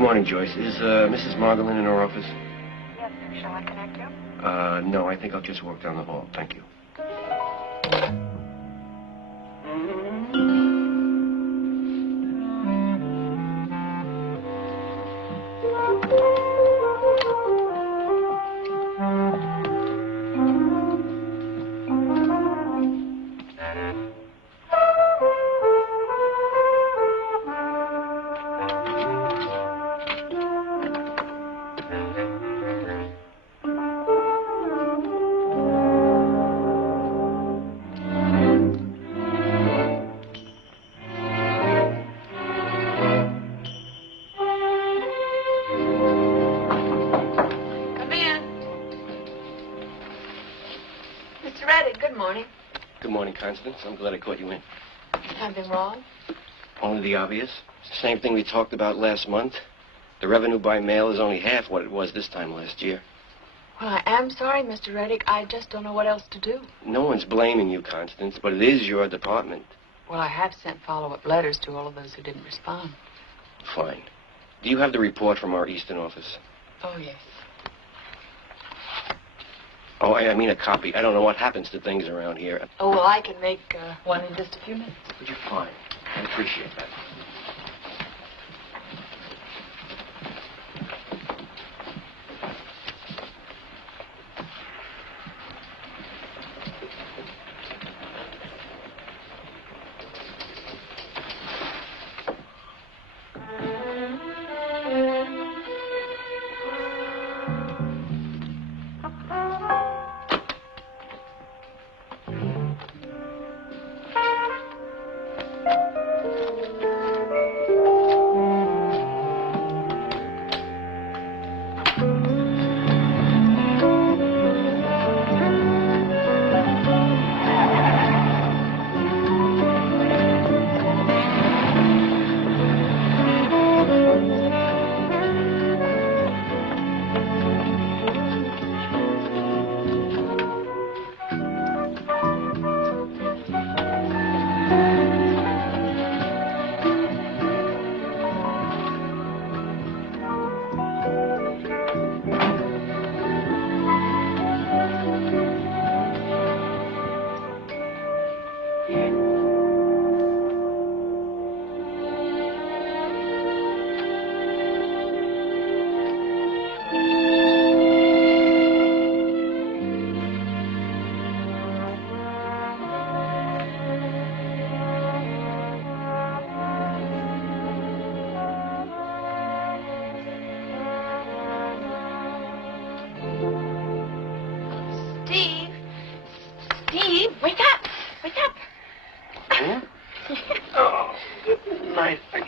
Good morning, Joyce. Is Mrs. Margolin in her office? Yes, sir. Shall I connect you? No, I think I'll just walk down the hall. Thank you. Constance, I'm glad I caught you in. Something wrong? Only the obvious. It's the same thing we talked about last month. The revenue by mail is only half what it was this time last year. Well, I am sorry, Mr. Reddick. I just don't know what else to do. No one's blaming you, Constance, but it is your department. Well, I have sent follow-up letters to all of those who didn't respond. Fine. Do you have the report from our Eastern office? Oh, yes. Oh, I mean a copy. I don't know what happens to things around here. Oh, well, I can make one in just a few minutes. Would you? Fine. I appreciate that.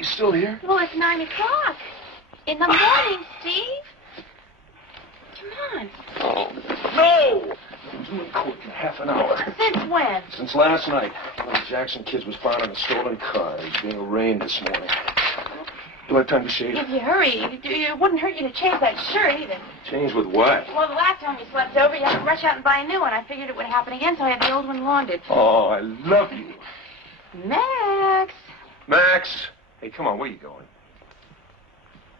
Still here? Well, it's 9 o'clock. In the morning, Steve. Come on. Oh, no! I'm doing court in half an hour. Since when? Since last night. One of the Jackson kids was found in a stolen car. He's being arraigned this morning. Do I have time to shave? If you hurry, it wouldn't hurt you to change that shirt either. Change with what? Well, the last time you slept over, you had to rush out and buy a new one. I figured it would happen again, so I had the old one laundered. Oh, I love you. Max. Max! Hey, come on, where are you going?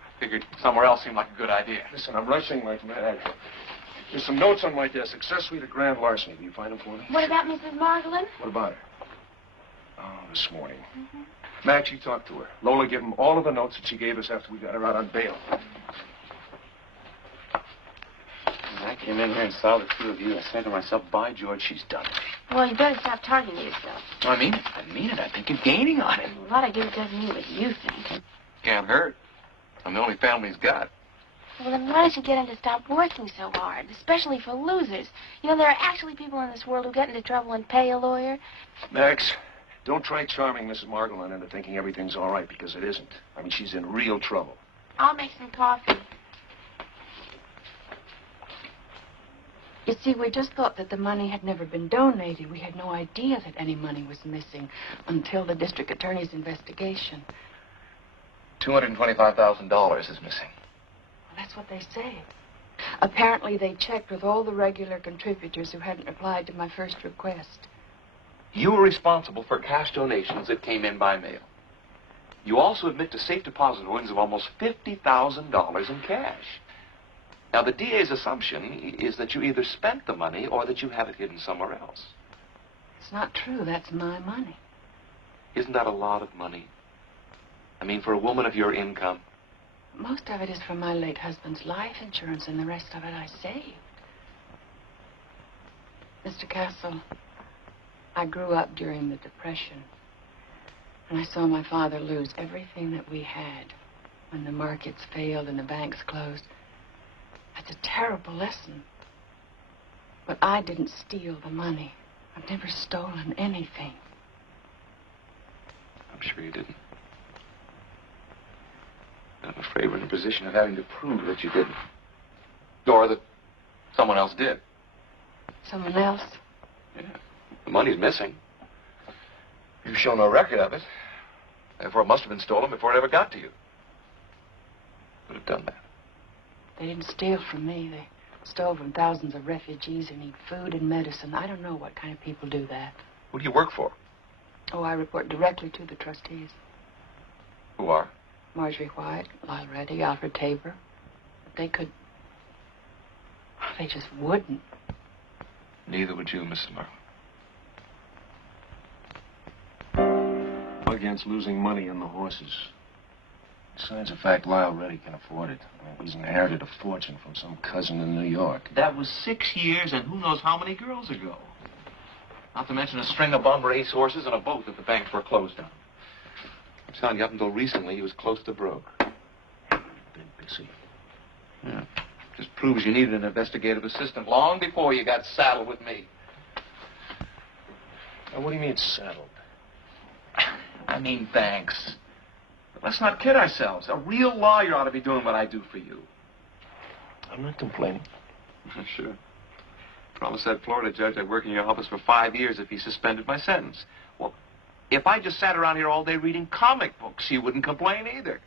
I figured somewhere else seemed like a good idea. Listen, I'm rushing like mad. There's some notes on my desk. Accessory to grand larceny. Will you find them for me? What about Mrs. Margolin? What about her? Oh, this morning. Max, you talked to her. Lola gave him all of the notes that she gave us after we got her out on bail. When I came in here and saw the two of you, I said to myself, by George, she's done it. Well, you better stop targeting yourself. I mean it. I mean it. I think you're gaining on it. A lot of good doesn't mean what you think. Can't hurt. I'm the only family he's got. Well, then why don't you get him to stop working so hard, especially for losers? You know, there are actually people in this world who get into trouble and pay a lawyer. Max, don't try charming Mrs. Margolin into thinking everything's all right, because it isn't. I mean, she's in real trouble. I'll make some coffee. You see, we just thought that the money had never been donated. We had no idea that any money was missing until the district attorney's investigation. $225,000 is missing. Well, that's what they say. Apparently, they checked with all the regular contributors who hadn't replied to my first request. You were responsible for cash donations that came in by mail. You also admit to safe deposit holdings of almost $50,000 in cash. Now, the DA's assumption is that you either spent the money or that you have it hidden somewhere else. It's not true. That's my money. Isn't that a lot of money? I mean, for a woman of your income. Most of it is from my late husband's life insurance, and the rest of it I saved. Mr. Castle, I grew up during the Depression, and I saw my father lose everything that we had when the markets failed and the banks closed. That's a terrible lesson. But I didn't steal the money. I've never stolen anything. I'm sure you didn't. I'm afraid we're in a position of having to prove that you didn't. Or that someone else did. Someone else? Yeah. The money's missing. You show no record of it. Therefore, it must have been stolen before it ever got to you. Would have done that. They didn't steal from me. They stole from thousands of refugees who need food and medicine. I don't know what kind of people do that. Who do you work for? Oh, I report directly to the trustees. Who are? Marjorie White, Lyle Reddy, Alfred Tabor. But they could... They just wouldn't. Neither would you, Mrs. Merle. Against losing money on the horses. Besides the fact Lyle Reddy can afford it. I mean, he's inherited a fortune from some cousin in New York. That was 6 years and who knows how many girls ago. Not to mention a string of bum race horses and a boat that the bank foreclosed on. I'm telling you, up until recently, he was close to broke. Been busy. Yeah. Just proves you needed an investigative assistant long before you got saddled with me. Now, what do you mean saddled? I mean, thanks. But let's not kid ourselves. A real lawyer ought to be doing what I do for you. I'm not complaining. Sure. Promised that Florida judge I'd work in your office for 5 years if he suspended my sentence. Well, if I just sat around here all day reading comic books, you wouldn't complain either.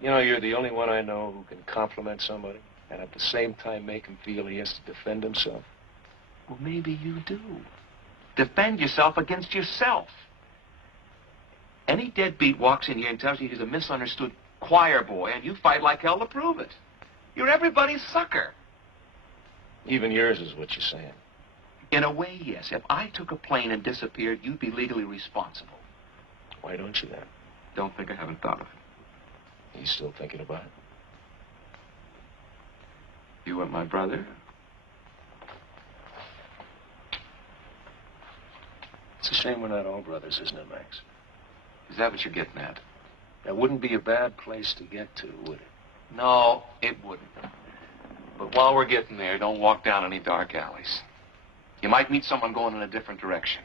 You know, you're the only one I know who can compliment somebody and at the same time make him feel he has to defend himself. Well, maybe you do. Defend yourself against yourself. Any deadbeat walks in here and tells you he's a misunderstood choir boy, and you fight like hell to prove it. You're everybody's sucker. Even yours is what you're saying. In a way, yes. If I took a plane and disappeared, you'd be legally responsible. Why don't you then? Don't think I haven't thought of it. Are you still thinking about it? You and my brother? It's a shame we're not all brothers, isn't it, Max? Is that what you're getting at? That wouldn't be a bad place to get to, would it? No, it wouldn't. But while we're getting there, don't walk down any dark alleys. You might meet someone going in a different direction.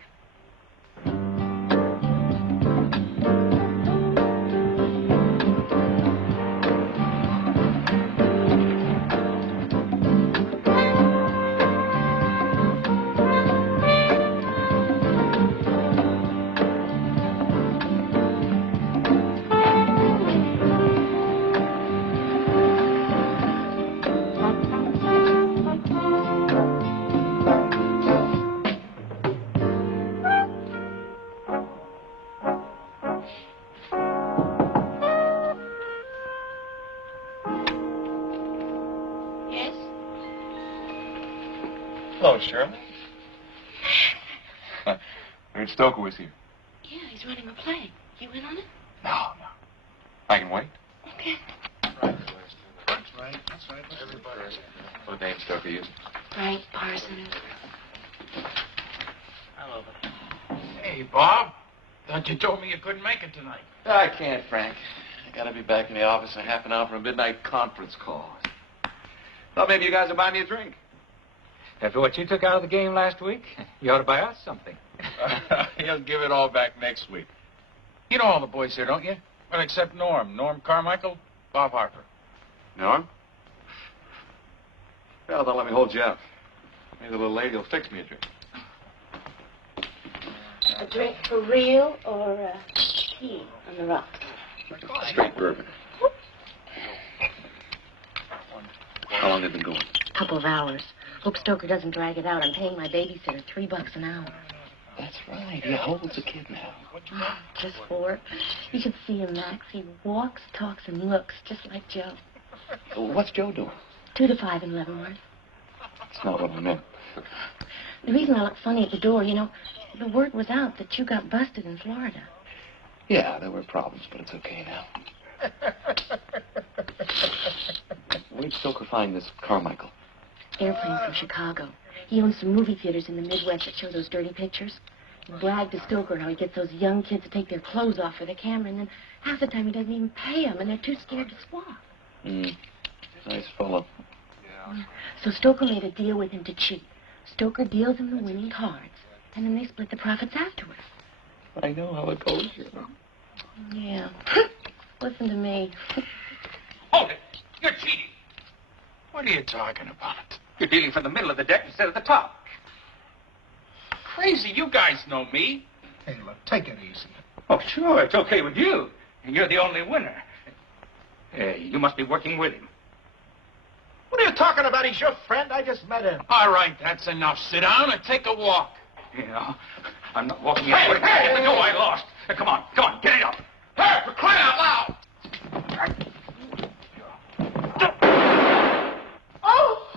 Hello, Shirley. Heard Stoker was here. Yeah, he's running a play. You in on it? No. I can wait. Okay. That's right. Everybody. What name Stoker use? Frank Parsons. Hello. Hey, Bob. Thought you told me you couldn't make it tonight. I can't, Frank. I gotta be back in the office in half an hour for a midnight conference call. Thought maybe you guys would buy me a drink. After what you took out of the game last week, you ought to buy us something. He'll give it all back next week. You know all the boys here, don't you? Well, except Norm. Norm Carmichael, Bob Harper. Norm? Well, don't let me hold you up. Maybe the little lady will fix me a drink. A drink for real or tea on the rocks? Straight bourbon. How long have they been going? Couple of hours. Hope Stoker doesn't drag it out. I'm paying my babysitter $3 an hour. That's right. He holds a kid now. Just 4. You should see him, Max. He walks, talks, and looks just like Joe. What's Joe doing? 2 to 5 in Leavenworth. That's not what I meant. The reason I look funny at the door, you know, the word was out that you got busted in Florida. Yeah, there were problems, but it's okay now. Where'd Stoker find this Carmichael? Airplane from Chicago. He owns some movie theaters in the Midwest that show those dirty pictures. He bragged to Stoker how he gets those young kids to take their clothes off for the camera, and then half the time he doesn't even pay them, and they're too scared to swap. Nice fellow. So Stoker made a deal with him to cheat. Stoker deals him the winning cards, and then they split the profits afterwards. I know how it goes here. Yeah. Listen to me. Hold it. You're cheating. What are you talking about? You're dealing from the middle of the deck instead of the top. Crazy, you guys know me. Hey, look, take it easy. Oh, sure. It's okay with you. And you're the only winner. Hey, you must be working with him. What are you talking about? He's your friend. I just met him. All right, that's enough. Sit down and take a walk. You know, I'm not walking anywhere. Hey, no, I lost. Come on, get it up. Hey, for crying out loud. Oh!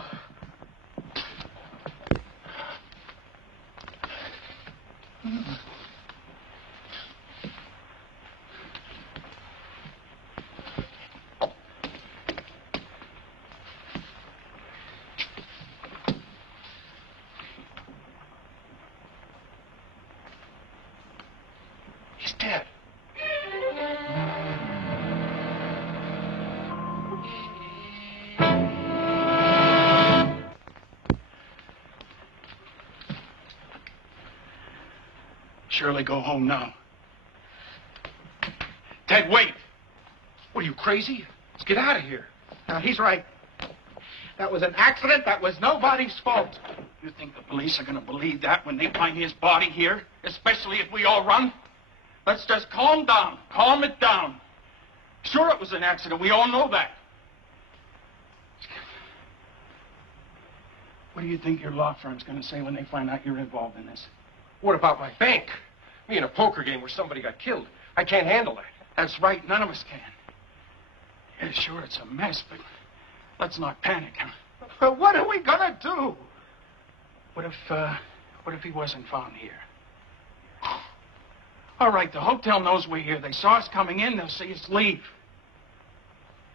He's dead. Shirley, go home now. Ted, wait. What are you, crazy? Let's get out of here. Now, he's right. That was an accident. That was nobody's fault. You think the police are going to believe that when they find his body here? Especially if we all run? Let's just calm down. Calm it down. Sure, it was an accident. We all know that. What do you think your law firm's going to say when they find out you're involved in this? What about my bank? Me in a poker game where somebody got killed. I can't handle that. That's right. None of us can. Yeah, sure, it's a mess, but let's not panic, huh? But what are we going to do? What if he wasn't found here? All right, the hotel knows we're here. They saw us coming in. They'll see us leave.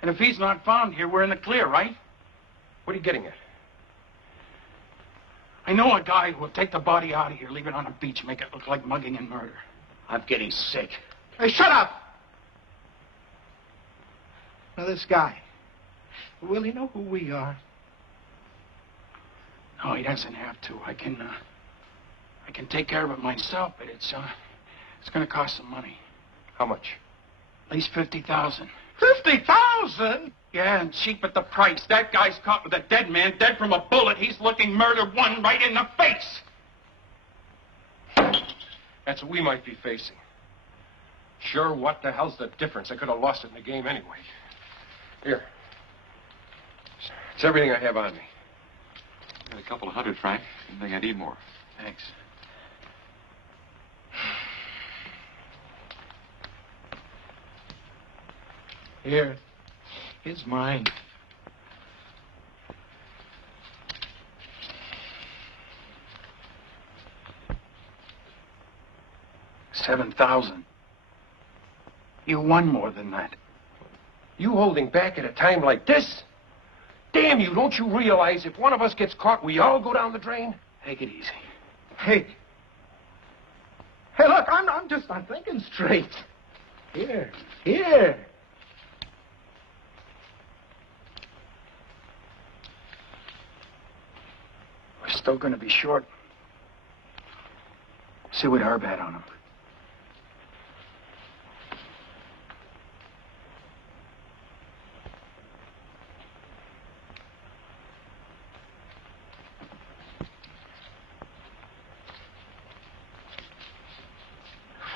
And if he's not found here, we're in the clear, right? What are you getting at? I know a guy who will take the body out of here, leave it on a beach, make it look like mugging and murder. I'm getting sick. Hey, shut up! Now, this guy, will he know who we are? No, he doesn't have to. I can take care of it myself, but it's going to cost some money. How much? At least $50,000. $50,000? Yeah, and cheap at the price. That guy's caught with a dead man, dead from a bullet. He's looking murder one right in the face. That's what we might be facing. Sure, what the hell's the difference? I could have lost it in the game anyway. Here. It's everything I have on me. Got a couple of hundred, Frank. I think I need more. Thanks. Here. Here's mine. $7,000. You won more than that. You holding back at a time like this? Damn you, don't you realize if one of us gets caught, we all go down the drain? Take it easy. Hey. Hey, look, I'm not thinking straight. Here. We're still going to be short. See what Herb had on him.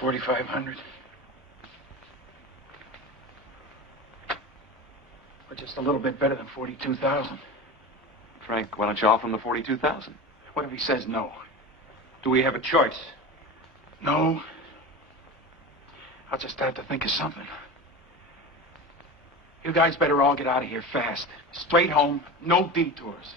$4,500. But just a little bit better than $42,000. Frank, why don't you offer him the $42,000? What if he says no? Do we have a choice? No. I'll just have to think of something. You guys better all get out of here fast. Straight home, no detours.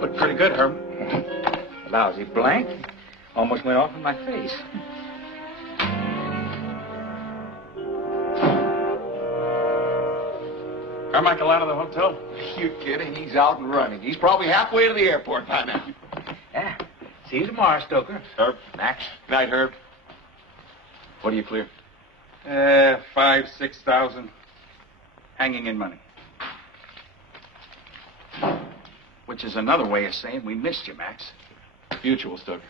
Looked pretty good, Herb. Lousy blank. Almost went off in my face. Carmichael out of the hotel? You kidding? He's out and running. He's probably halfway to the airport by now. Yeah. See you tomorrow, Stoker. Herb. Max. Night, Herb. What do you clear? 5,000-6,000. Hanging in money. Which is another way of saying we missed you, Max. Mutual, Stoker.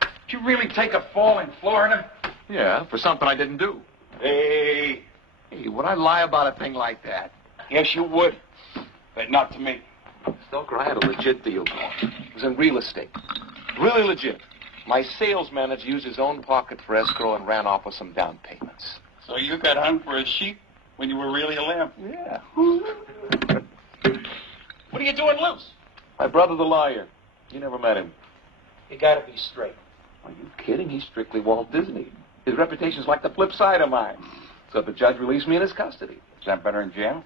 Did you really take a fall in Florida? Yeah, for something I didn't do. Hey, Would I lie about a thing like that? yes, you would. But not to me. Stoker, I had a legit deal going. It was in real estate. Really legit. My sales manager used his own pocket for escrow and ran off with some down payments. So you got hung for a sheep when you were really a lamb? Yeah. What are you doing loose? My brother, the lawyer. You never met him. You gotta be straight. Are you kidding? He's strictly Walt Disney. His reputation's like the flip side of mine. So the judge released me in his custody. Is that better in jail?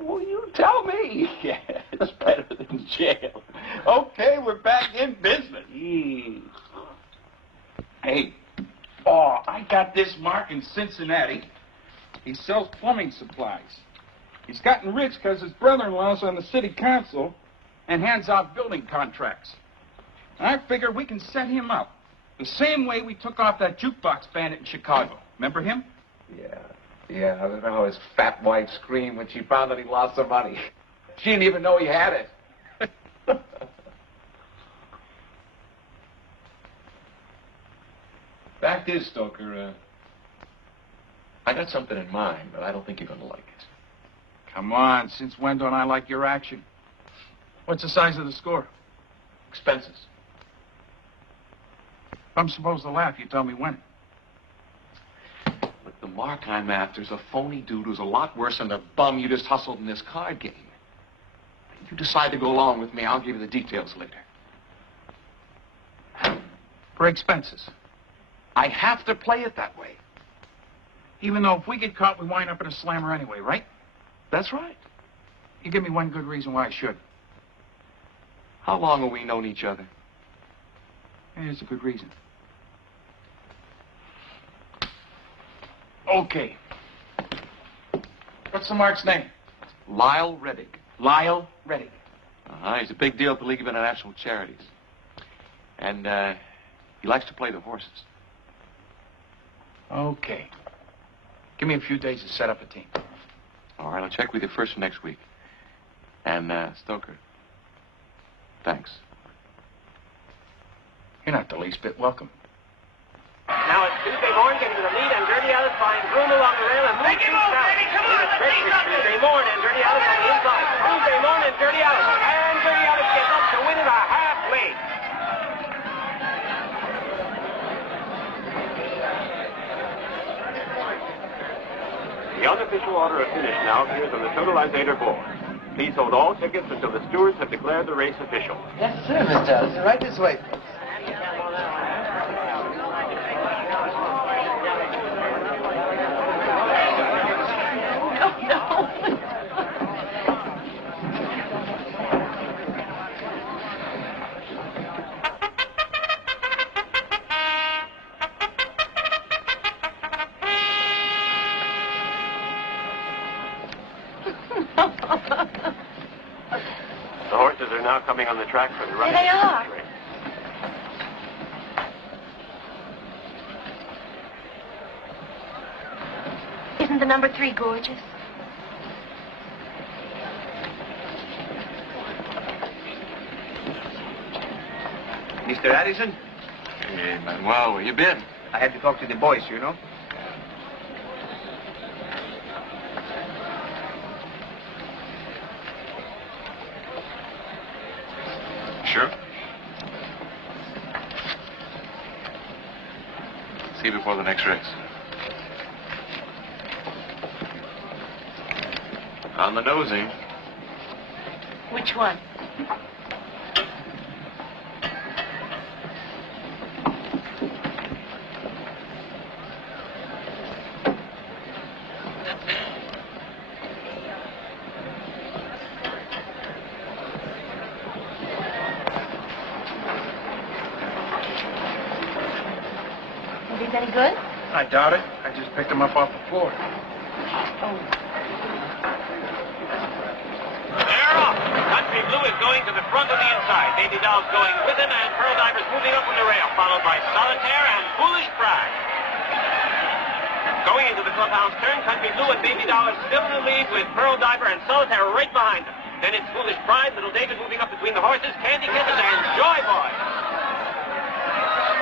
Well, you tell me. Yeah, it's better than jail. Okay, we're back in business. Hey, I got this Mark in Cincinnati. He sells plumbing supplies. He's gotten rich because his brother-in-law's on the city council and hands out building contracts. I figure we can set him up the same way we took off that jukebox bandit in Chicago. Remember him? Yeah, I don't know his fat wife screamed when she found that he lost some money. She didn't even know he had it. Fact is, Stoker, I got something in mind, but I don't think you're going to like it. Come on, since when don't I like your action? What's the size of the score? Expenses. If I'm supposed to laugh, you tell me when. But the mark I'm after's a phony dude who's a lot worse than the bum you just hustled in this card game. If you decide to go along with me, I'll give you the details later. For expenses. I have to play it that way. Even though if we get caught, we wind up in a slammer anyway, right? That's right. You give me one good reason why I should. How long have we known each other? Here's a good reason. Okay. What's the mark's name? Lyle Reddick. Lyle Reddick. He's a big deal at the League of International Charities. And, he likes to play the horses. Okay. Give me a few days to set up a team. All right, I'll check with you first next week. And, Stoker, thanks. You're not the least bit welcome. Now it's Tuesday Morn getting the lead, and Dirty Alice flying Groom along the rail and moving south. Baby, come on, let's see something. Tuesday Morn and Dirty Alice on the inside. Tuesday Morn and Dirty Alice. And Dirty Alice gets up to win it a half lead. The unofficial order of finish now appears on the totalizator board. Please hold all tickets until the stewards have declared the race official. Yes, sir, Mr. Ellison. Right this way, folks. The horses are now coming on the track for the running. There they are. Race. Isn't the number 3 gorgeous? Mr. Addison? Hey, Manuel, where you been? I had to talk to the boys, you know. Sure. See you before the next race. On the nosing. Which one? Are these any good? I doubt it. I just picked them up off the floor. Oh. They're off. Country Blue is going to the front of the inside. Baby Doll's going with him, and Pearl Diver's moving up from the rail, followed by Solitaire and Foolish Pride. Going into the clubhouse turn, Country Blue and Baby Doll are still in the lead with Pearl Diver and Solitaire right behind them. Then it's Foolish Pride, Little David moving up between the horses, Candy Kisses, and Joy Boy.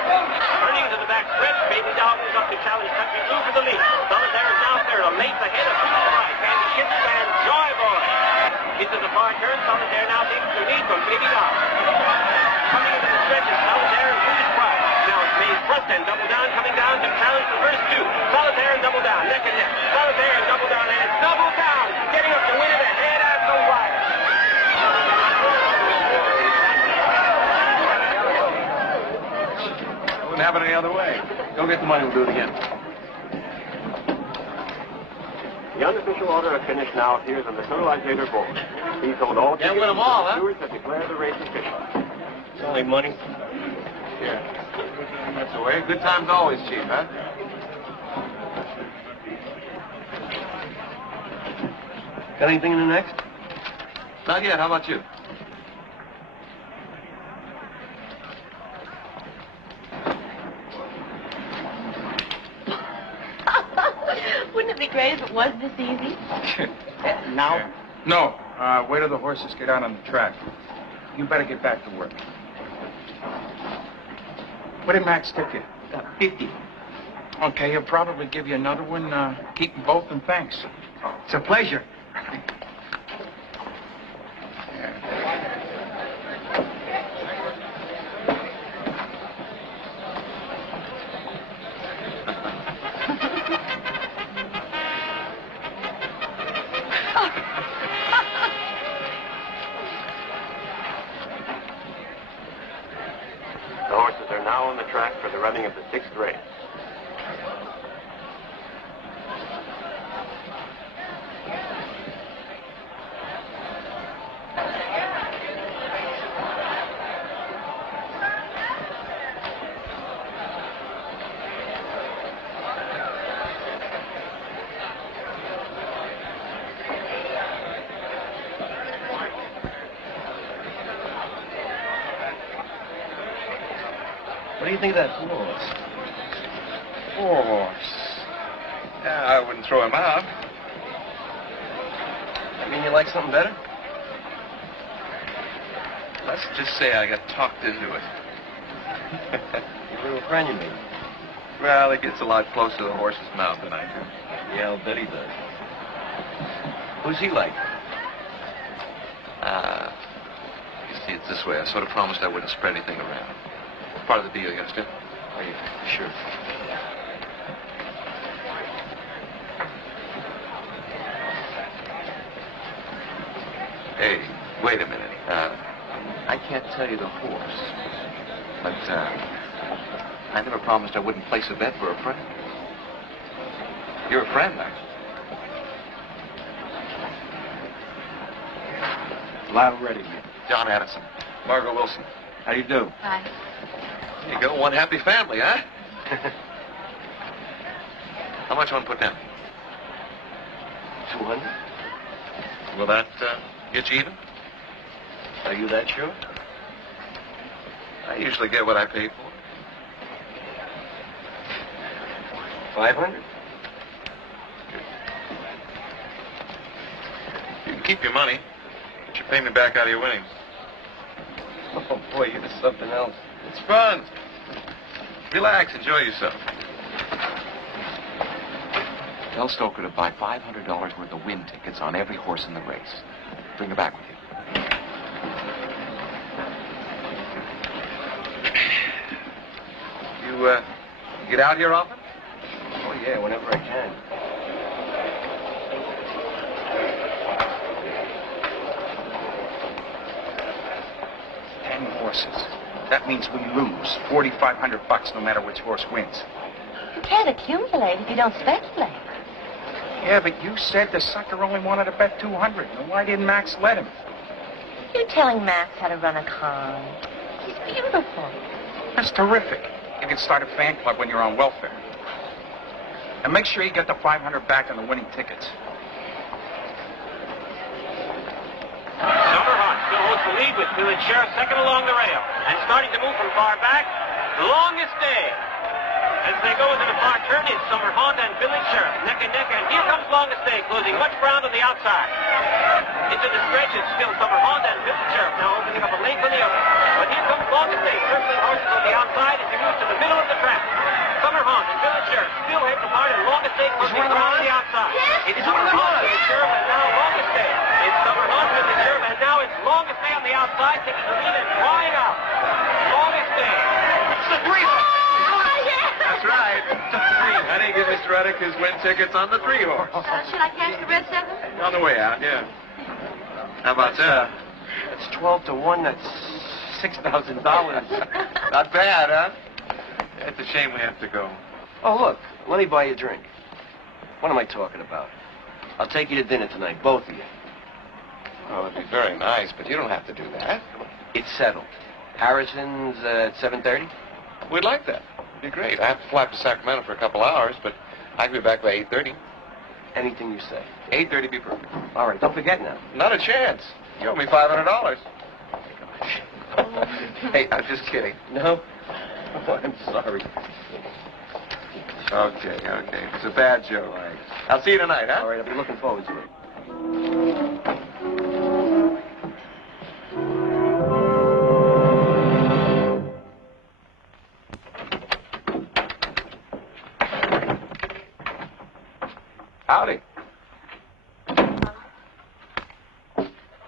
Turning to the back stretch, Baby Doll moves up to challenge Country Blue for the lead. Solitaire is now third, a length ahead of Foolish Pride, Candy Kisses, and Joy Boy. Into the far turn, Solitaire now takes the lead from Baby Doll. Coming into the stretch is Solitaire and Foolish Pride. Now it's Maze Front and Double Down coming down to challenge the first two. Solitaire and Double Down, neck and neck. Solitaire and Double Down, and it's Double Down getting up to win it ahead at the wire. Wouldn't happen any other way. Go get the money, we'll do it again. The unofficial order of finish now appears on the totalizer board. He told all Can't win them all, huh? stewards have declared the race official. It's only money. Yeah. That's the way. Good times always cheap, huh? Got anything in the next? Not yet. How about you? Wouldn't it be great if it was this easy? Now? No. Wait till the horses get out on the track. You better get back to work. What did Max tip you? 50. Okay, he'll probably give you another one. Keep them both, and thanks. It's a pleasure. The horses are now on the track for the running of the sixth race. What do you think of that horse? Horse. Yeah, I wouldn't throw him out. I mean, you like something better? Let's just say I got talked into it. Your little friend, you mean? Well, he gets a lot closer to the horse's mouth than I do. Yeah, I'll bet he does. Who's he like? You see, it's this way. I sort of promised I wouldn't spread anything around. Part of the deal, you understand? Are you sure? Hey, wait a minute. I can't tell you the horse, but I never promised I wouldn't place a bet for a friend. You're a friend, aren't you? Lyle Ready. John Addison. Margot Wilson. How do you do? Hi. You go, one happy family, huh? How much you want to put down? 200? Will that get you even? Are you that sure? I usually get what I pay for. 500? You can keep your money, but you pay me back out of your winnings. Oh, boy, you're something else. It's fun. Relax, enjoy yourself. Tell Stoker to buy $500 worth of win tickets on every horse in the race. Bring her back with you. You get out here often? Oh, yeah, whenever I can. 10 horses. That means we lose $4,500 no matter which horse wins. You can't accumulate if you don't speculate. Yeah, but you said the sucker only wanted to bet 200. Now, why didn't Max let him? You're telling Max how to run a con. He's beautiful. That's terrific. You can start a fan club when you're on welfare. And make sure you get the $500 back on the winning tickets. Summer Hunt still holds the lead with Village Sheriff second along the rail. And starting to move from far back, Longest Day. As they go into the far turn, it's Summer Hunt and Village Sheriff neck and neck. And here comes Longest Day, closing much ground on the outside. Into the stretch, it's still Summer Hunt and Village Sheriff now opening up a lane for the other. But here comes Longest Day, circling horses on the outside as he moves to the middle of the track. Summer Hunt and Village Sheriff still head apart, and Longest Day closing ground on the outside. It's Summer Hunt, Village Sheriff, and now Longest Day. It's Summer Hunt, Village Sheriff, and now it's Longest Day on the outside, taking the lead and flying out. Longest Day. It's the three. That's right. Honey, give Mr. Reddick his win tickets on the 3-horse. Should I cash the red 7? On the way out, yeah. How about that? That's 12 to 1. That's $6,000. Not bad, huh? It's a shame we have to go. Oh, look. Let me buy you a drink. What am I talking about? I'll take you to dinner tonight, both of you. Well, that'd be very nice, but you don't have to do that. It's settled. Harrison's at 7:30? We'd like that. It'd be great. I have to fly up to Sacramento for a couple hours, but I can be back by 8:30. Anything you say. 8:30 be perfect. All right, don't forget now. Not a chance. You owe me $500. Hey, I'm just kidding. No? Oh, I'm sorry. Okay. It's a bad joke. All right. I'll see you tonight, huh? All right, I'll be looking forward to it. Howdy.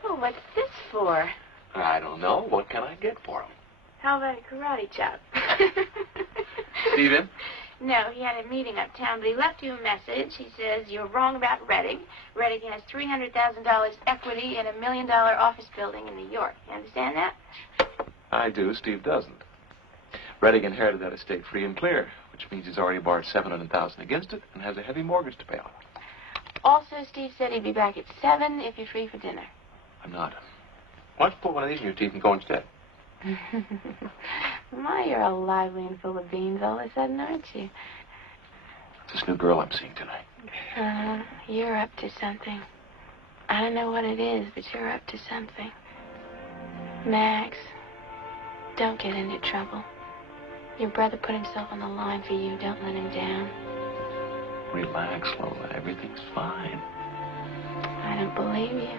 Oh, what's this for? I don't know. What can I get for him? How about a karate chop? Steve in? No, he had a meeting uptown, but he left you a message. He says you're wrong about Redding. Redding has $300,000 equity in a $1 million office building in New York. You understand that? I do. Steve doesn't. Redding inherited that estate free and clear, which means he's already borrowed $700,000 against it and has a heavy mortgage to pay off. Also, Steve said he'd be back at 7 if you're free for dinner. I'm not. Why don't you put one of these in your teeth and go instead? My, you're a lively and full of beans all of a sudden, aren't you? It's this new girl I'm seeing tonight. You're up to something. I don't know what it is, but you're up to something. Max, don't get into trouble. Your brother put himself on the line for you. Don't let him down. Relax, Lola. Everything's fine. I don't believe you.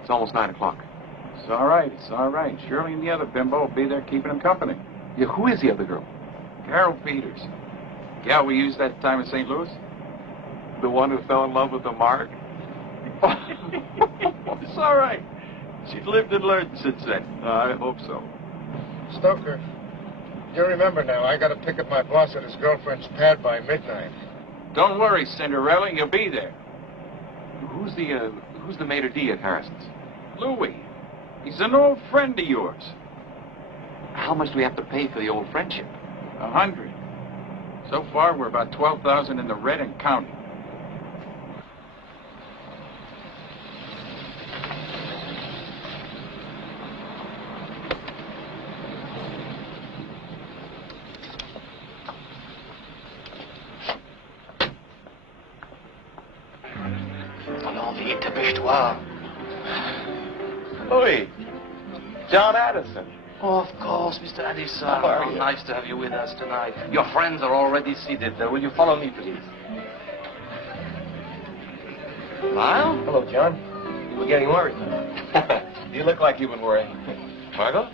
It's almost 9 o'clock. It's all right. Shirley and the other bimbo will be there keeping him company. Yeah, who is the other girl? Carol Peters. Yeah, we used that time in St. Louis. The one who fell in love with the Mark? It's all right. She's lived and learned since then. I hope so. Stoker, you remember now, I got to pick up my boss at his girlfriend's pad by midnight. Don't worry, Cinderella, you'll be there. Who's the maitre d' at Harrison's? Louis. He's an old friend of yours. How much do we have to pay for the old friendship? 100. So far, we're about 12,000 in the red and counting. Oi, John Addison. Oh, of course, Mr. Addison. How are you? Nice to have you with us tonight. Your friends are already seated. Will you follow me, please? Lyle? Hello, John. You were getting worried. You look like you've been worrying. Margot?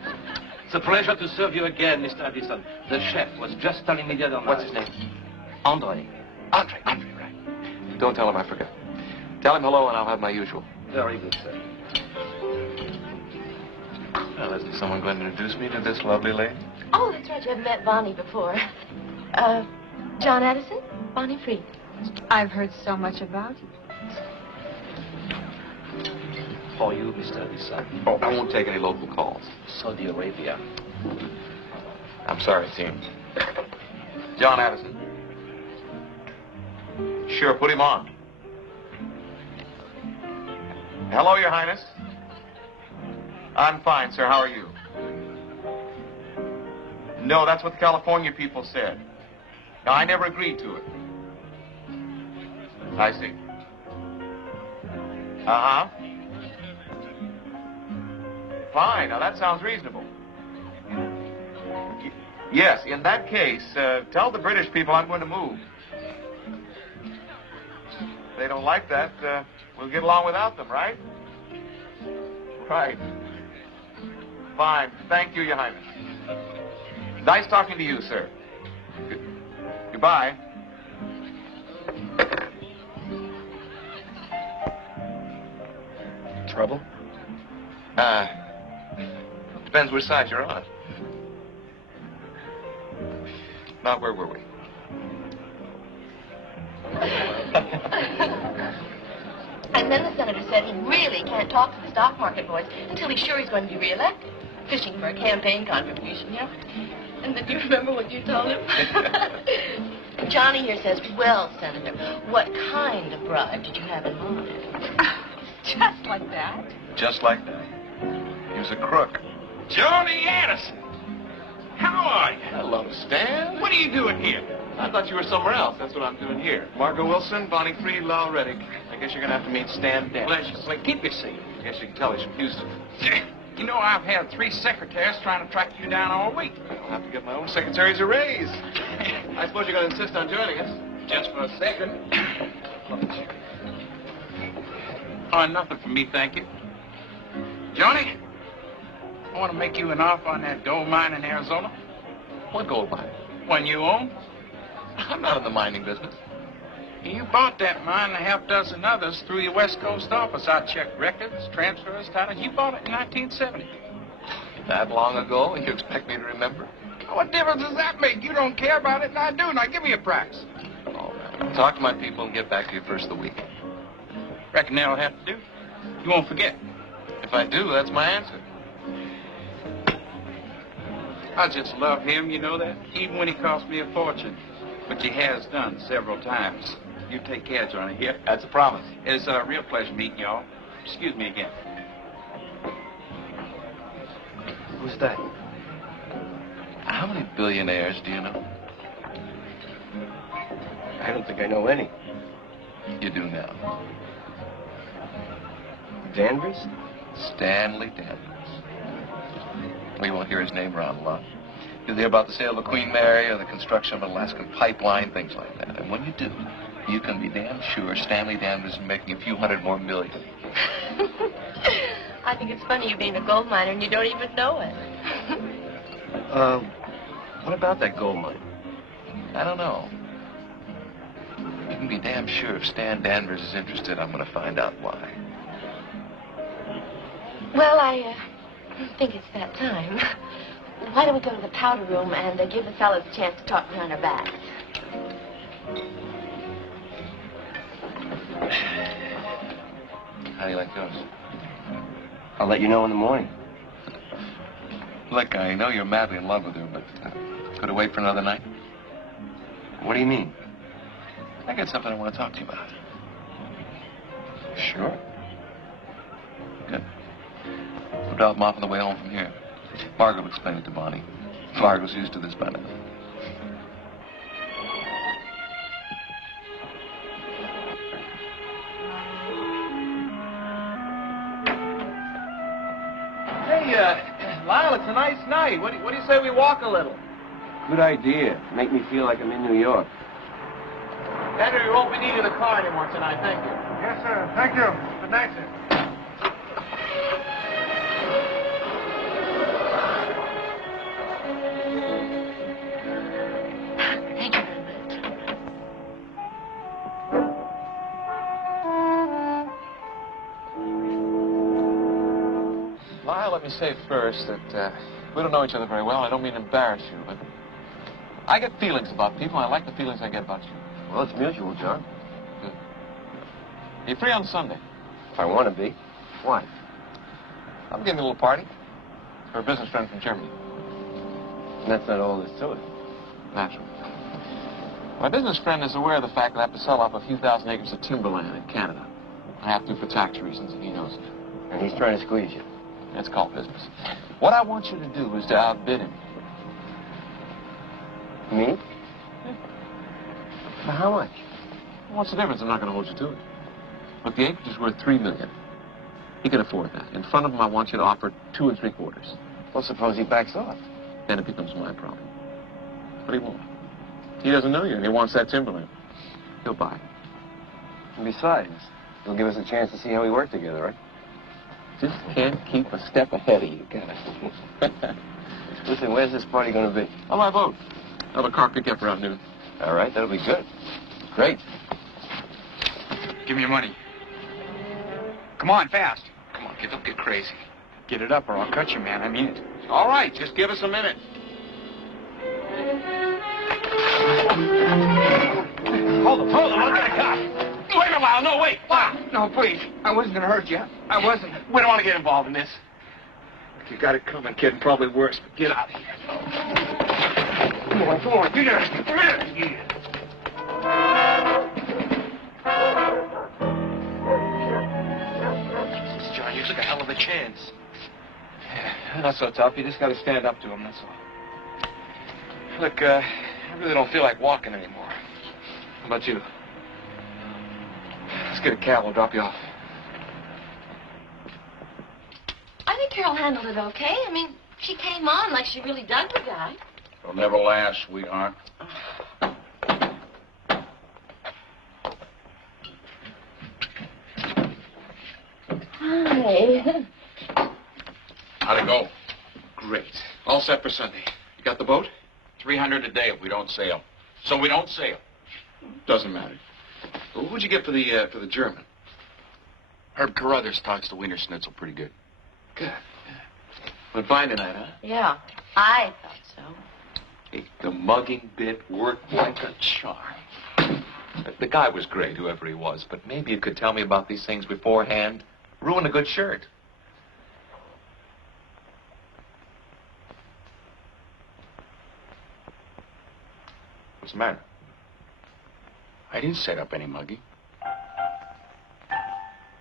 It's a pleasure to serve you again, Mr. Addison. The chef was just telling me the other night. What's his name? Andre. Andre, right. Don't tell him I forgot. Tell him hello and I'll have my usual. Very good, sir. Well, isn't someone going to introduce me to this lovely lady? Oh, that's right. You haven't met Bonnie before. John Addison, Bonnie Freed. I've heard so much about you. For you, Mr. Lisa. Oh, I won't take any local calls. Saudi Arabia. I'm sorry, team. John Addison. Sure, put him on. Hello, Your Highness. I'm fine, sir. How are you? No, that's what the California people said. No, I never agreed to it. I see. Uh-huh. Fine. Now, that sounds reasonable. Yes, in that case, tell the British people I'm going to move. If they don't like that, we'll get along without them, right? Right. Fine. Thank you, Your Highness. Nice talking to you, sir. Goodbye. Trouble? Depends which side you're on. Now, where were we? And then the senator said he really can't talk to the stock market boys until he's sure he's going to be reelected. Fishing for a campaign contribution, you know? And then do you remember what you told him? Johnny here says, well, Senator, what kind of bribe did you have in mind? Just like that? Just like that. He was a crook. Johnny Addison. How are you? Hello, Stan. What are you doing here? I thought you were somewhere else. That's what I'm doing here. Margot Wilson, Bonnie Freed, Lyle Reddick. I guess you're going to have to meet Stan Dent. Pleasure. Well, keep your seat. I guess you can tell he's from Houston. You know, I've had 3 secretaries trying to track you down all week. I'll have to get my own secretaries a raise. I suppose you're going to insist on joining us. Just for a second. Oh, nothing for me, thank you. Johnny, I want to make you an offer on that gold mine in Arizona. What gold mine? One you own. I'm not in the mining business. You bought that mine and a half dozen others through your West Coast office. I checked records, transfers, titles. You bought it in 1970. That long ago, and you expect me to remember? What difference does that make? You don't care about it, and I do. Now, give me a price. All right. I'll talk to my people and get back to you first of the week. Reckon that'll have to do. You won't forget. If I do, that's my answer. I just love him, you know that? Even when he cost me a fortune. But he has done several times. You take care, Johnny. Here. That's a promise. It's a real pleasure meeting y'all. Excuse me again. Who's that? How many billionaires do you know? I don't think I know any. You do now. Danvers? Stanley Danvers. We won't hear his name around a lot. You'll hear about the sale of the Queen Mary or the construction of an Alaskan pipeline, things like that. And when you do, you can be damn sure Stanley Danvers is making a few hundred more million. I think it's funny you being a gold miner and you don't even know it. What about that gold mine? I don't know. You can be damn sure if Stan Danvers is interested, I'm going to find out why. Well, I think it's that time. Why don't we go to the powder room and give the fellas a chance to talk behind our backs? How do you like yours? I'll let you know in the morning. Look, I know you're madly in love with her, but could it wait for another night? What do you mean? I got something I want to talk to you about. Sure. Good. We'll drop them off on the way home from here. Margaret will explain it to Bonnie. Margaret's used to this by now. Hey, Lyle, it's a nice night. What do you say we walk a little? Good idea. Make me feel like I'm in New York. Henry, you won't be needing a car anymore tonight, thank you. Yes, sir. Thank you. Good night, sir. Thank you very much. me say first that we don't know each other very well. I don't mean to embarrass you, but I get feelings about people, and I like the feelings I get about you. Well, it's mutual, John. Good. Are you free on Sunday? If I want to be. Why? I'm giving a little party for a business friend from Germany. And that's not all there's to it. Naturally. My business friend is aware of the fact that I have to sell off a few thousand acres of timberland in Canada. I have to for tax reasons, and he knows it. And he's trying to squeeze you. That's called business. What I want you to do is to outbid him. Me? For how much? What's the difference? I'm not going to hold you to it. Look, the acreage is worth $3 million. He can afford that. In front of him, I want you to offer 2 3/4. Well, suppose he backs off. Then it becomes my problem. But he won't. He doesn't know you, and he wants that timberland. He'll buy it. And besides, he'll give us a chance to see how we work together, right? Just can't keep a step ahead of you, can I? Listen, where's this party going to be? On my boat. I'll have a car pick you up around noon. All right, that'll be good. Great. Give me your money. Come on, fast. Come on, kid, don't get crazy. Get it up or I'll cut you, man. I mean it. All right, just give us a minute. Hold him, I'll get a cop. Wait a while, no, wait. Wow. No, please. I wasn't going to hurt you. I wasn't. We don't want to get involved in this. You got it coming, kid, and probably worse, but get out of here. Come on. You got it. Come here. John, you took a hell of a chance. Yeah, not so tough. You just got to stand up to him, that's all. Look, I really don't feel like walking anymore. How about you? Let's get a cab. We'll drop you off. I think Carol handled it okay. I mean, she came on like she really dug the guy. It'll never last, sweetheart. Hi. How'd it go? Great. All set for Sunday. You got the boat? 300 a day if we don't sail. So we don't sail. Doesn't matter. Well, who'd you get for the German? Herb Carruthers talks to Wiener Schnitzel pretty good. Good. Went fine tonight, huh? Yeah, I thought so. Hey, the mugging bit worked like a charm. The guy was great, whoever he was, but maybe you could tell me about these things beforehand. Ruin a good shirt. What's the matter? I didn't set up any mugging.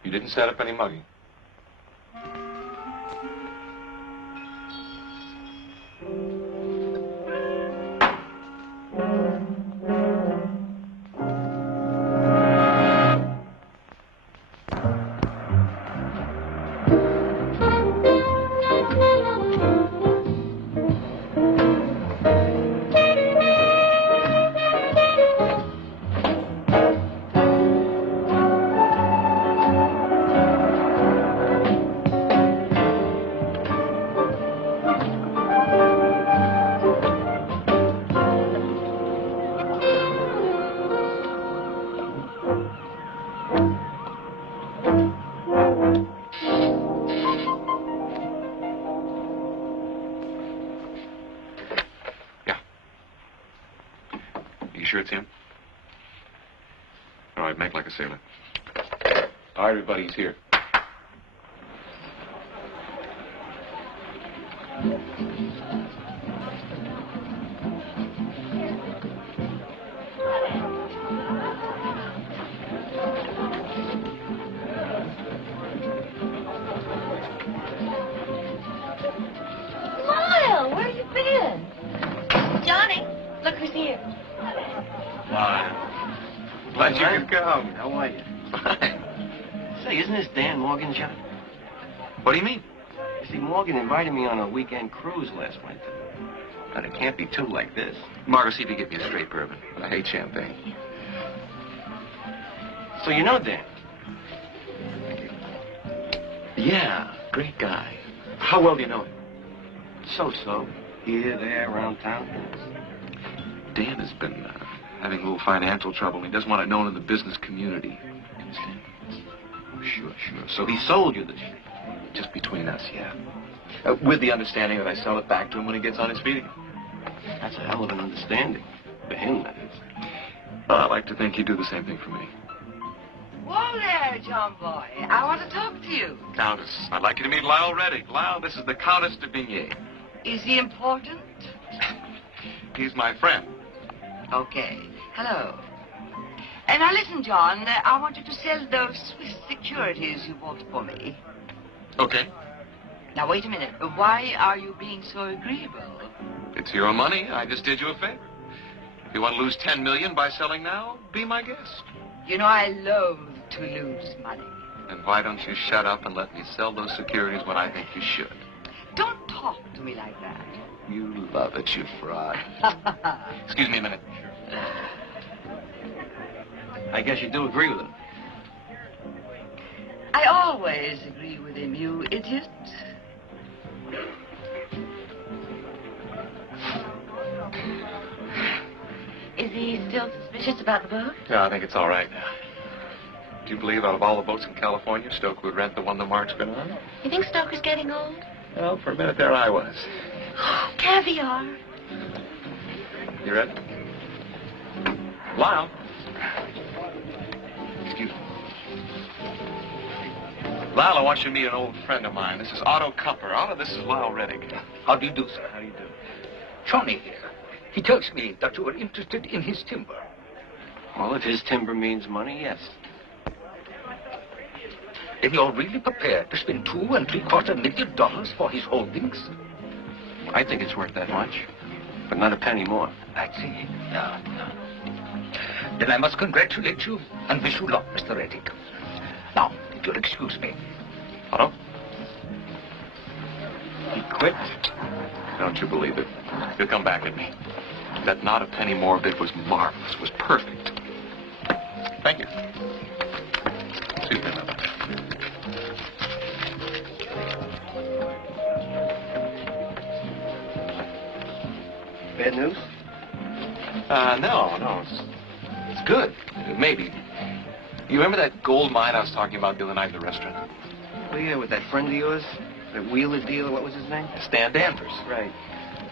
You didn't set up any mugging? Sure it's him? All right, make like a sailor. All right, everybody, he's here. Lyle, where you been? Johnny, look who's here. Glad you could come. How are you? Fine. Say, isn't this Dan Morgan, John? What do you mean? You see, Morgan invited me on a weekend cruise last winter. But it can't be two like this. Margo, see if you get me a straight bourbon. I hate champagne. So you know Dan? Yeah, great guy. How well do you know him? So-so. Here, there, around town. Dan has been having a little financial trouble. He doesn't want it known in the business community. You understand? Oh, sure. So he sold you the shit. Just between us, yeah. With the understanding that I sell it back to him when he gets on his feet again. That's a hell of an understanding. For him, that is. Well, I like to think he'd do the same thing for me. Whoa there, John boy. I want to talk to you. Countess, I'd like you to meet Lyle Reddick. Lyle, this is the Countess de Vigny. Is he important? He's my friend. Okay. Hello. And now listen, John. I want you to sell those Swiss securities you bought for me. Okay. Now, wait a minute. Why are you being so agreeable? It's your money. I just did you a favor. If you want to lose $10 million by selling now, be my guest. You know, I loathe to lose money. Then why don't you shut up and let me sell those securities when I think you should? Don't talk to me like that. You love it, you fraud. Excuse me a minute. I guess you do agree with him. I always agree with him, you idiot. Is he still suspicious about the boat? Yeah, I think it's all right now. Do you believe out of all the boats in California, Stoker would rent the one the Mark's been on? You think Stoker's getting old? Well, for a minute there I was. Caviar. You ready? Lyle. Excuse me. Lyle, I want you to meet an old friend of mine. This is Otto Kupper. Otto, this is Lyle Reddick. How do you do, sir? How do you do? Johnny here. He tells me that you are interested in his timber. Well, if his timber means money, yes. Then you're really prepared to spend $2 3/4 million for his holdings? I think it's worth that much, but not a penny more. I see. No. Then I must congratulate you and wish you luck, Mr. Reddick. Now, if you'll excuse me. Otto? He quit? Don't you believe it? He'll come back at me. That not a penny more bid was marvelous, was perfect. Thank you. Excuse me a minute. Bad news? No. It's good. Maybe. You remember that gold mine I was talking about the other night at the restaurant? Oh, yeah, with that friend of yours? That wheeler dealer, what was his name? Stan Danvers. Right.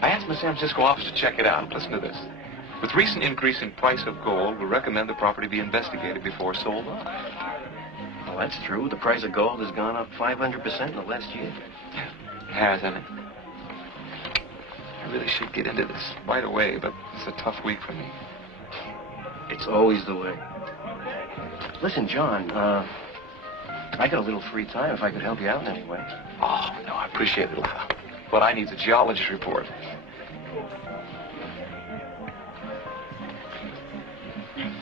I asked my San Francisco office to check it out. Listen to this. With recent increase in price of gold, we recommend the property be investigated before sold on. Well, that's true. The price of gold has gone up 500% in the last year. It has, hasn't it? I really should get into this right away, but it's a tough week for me. It's always the way. Listen, John, I got a little free time if I could help you out in any way. Oh, no, I appreciate it, Lyle. What I need is a geologist report.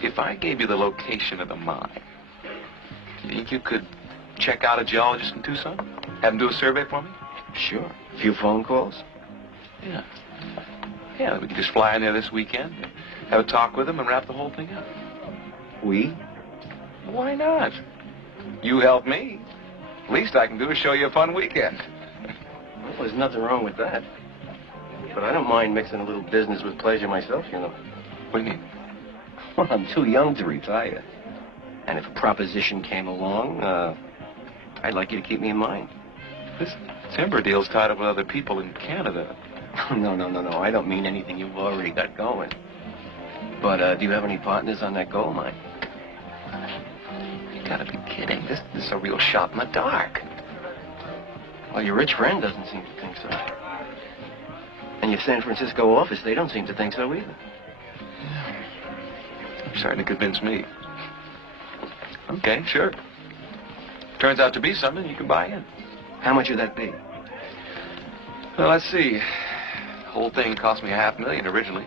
If I gave you the location of the mine, do you think you could check out a geologist in Tucson? Have him do a survey for me? Sure. A few phone calls? Yeah. Yeah, we could just fly in there this weekend, have a talk with him, and wrap the whole thing up. We? Why not? You help me. Least I can do is show you a fun weekend. Well, there's nothing wrong with that. But I don't mind mixing a little business with pleasure myself, you know. What do you mean? Well, I'm too young to retire. And if a proposition came along, I'd like you to keep me in mind. This timber deal's tied up with other people in Canada. No. I don't mean anything you've already got going. But do you have any partners on that gold mine? You gotta be kidding. This is a real shot in the dark. Well, your rich friend doesn't seem to think so. And your San Francisco office, they don't seem to think so either. You're starting to convince me. Okay, sure. Turns out to be something you can buy in. How much would that be? Well, let's see. The whole thing cost me $500,000 originally.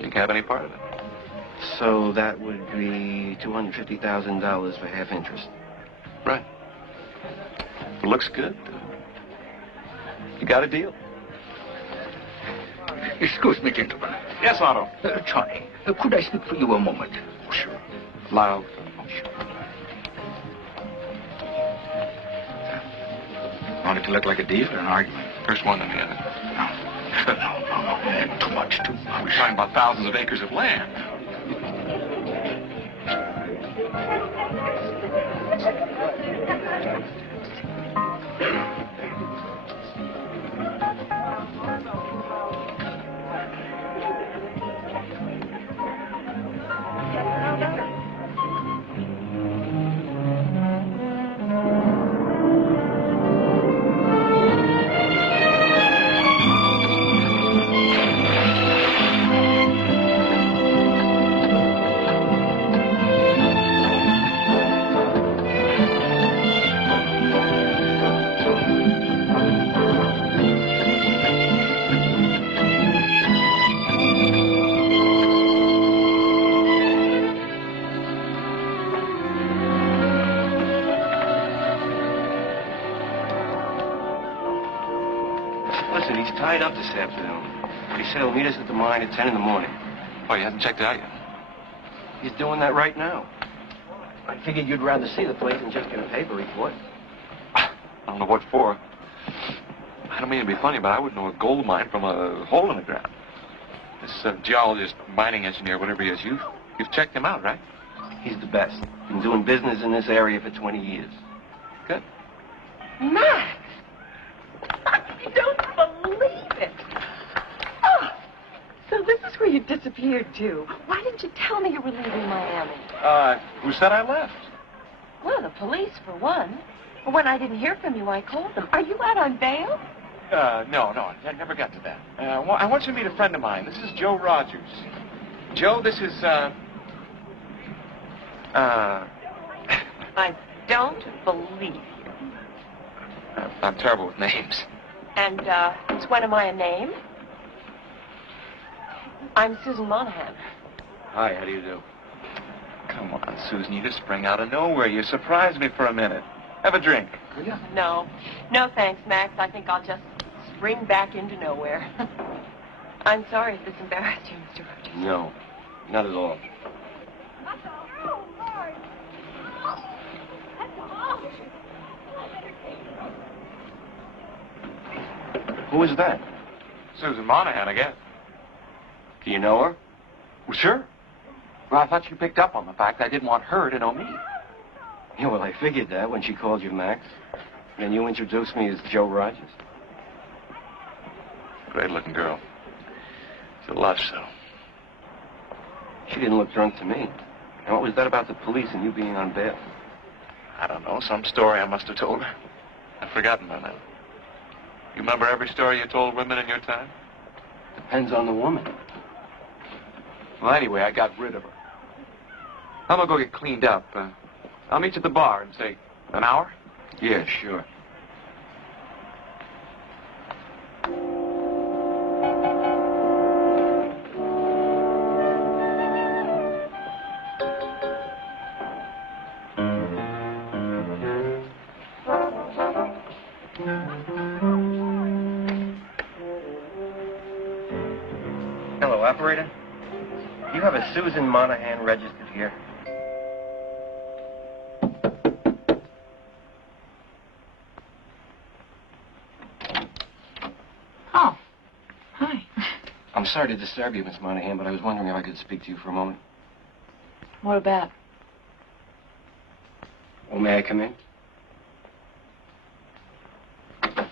You can have any part of it. So that would be $250,000 for half interest. Right. It looks good. You got a deal. Excuse me, gentlemen. Yes, Otto. Johnny, could I speak for you a moment? Sure. Loud. Sure. Want it to look like a deal or an argument? First one, then the other. No. Too much. We're talking about thousands of acres of land. tied up this afternoon. He said he'll meet us at the mine at 10 in the morning. Oh, you haven't checked it out yet? He's doing that right now. I figured you'd rather see the place than just get a paper report. I don't know what for. I don't mean to be funny, but I wouldn't know a gold mine from a hole in the ground. This geologist, mining engineer, whatever he is, you've checked him out, right? He's the best. Been doing business in this area for 20 years. Good. Max! I don't believe it. Oh, so this is where you disappeared to. Why didn't you tell me you were leaving Miami? Who said I left? Well, the police, for one. When I didn't hear from you, I called them. Are you out on bail? No, I never got to that. I want you to meet a friend of mine. This is Joe Rogers. Joe, this is, I don't believe you. I'm terrible with names. And, since when am I a name? I'm Susan Monahan. Hi, how do you do? Come on, Susan, you just sprang out of nowhere. You surprised me for a minute. Have a drink. Yeah. No, thanks, Max. I think I'll just spring back into nowhere. I'm sorry if this embarrassed you, Mr. Rogers. No, not at all. Who is that? Susan Monahan, I guess. Do you know her? Well, sure. Well, I thought you picked up on the fact I didn't want her to know me. Yeah, well, I figured that when she called you Max. Then you introduced me as Joe Rogers. Great-looking girl. She's a lush, though. She didn't look drunk to me. And what was that about the police and you being on bail? I don't know. Some story I must have told her. I've forgotten by now. You remember every story you told women in your time? Depends on the woman. Well, anyway, I got rid of her. I'm gonna go get cleaned up. I'll meet you at the bar in, say, an hour? Yeah, sure. Hello, operator. Do you have a Susan Monahan registered here? Oh, hi. I'm sorry to disturb you, Miss Monahan, but I was wondering if I could speak to you for a moment. What about? Oh, may I come in? Would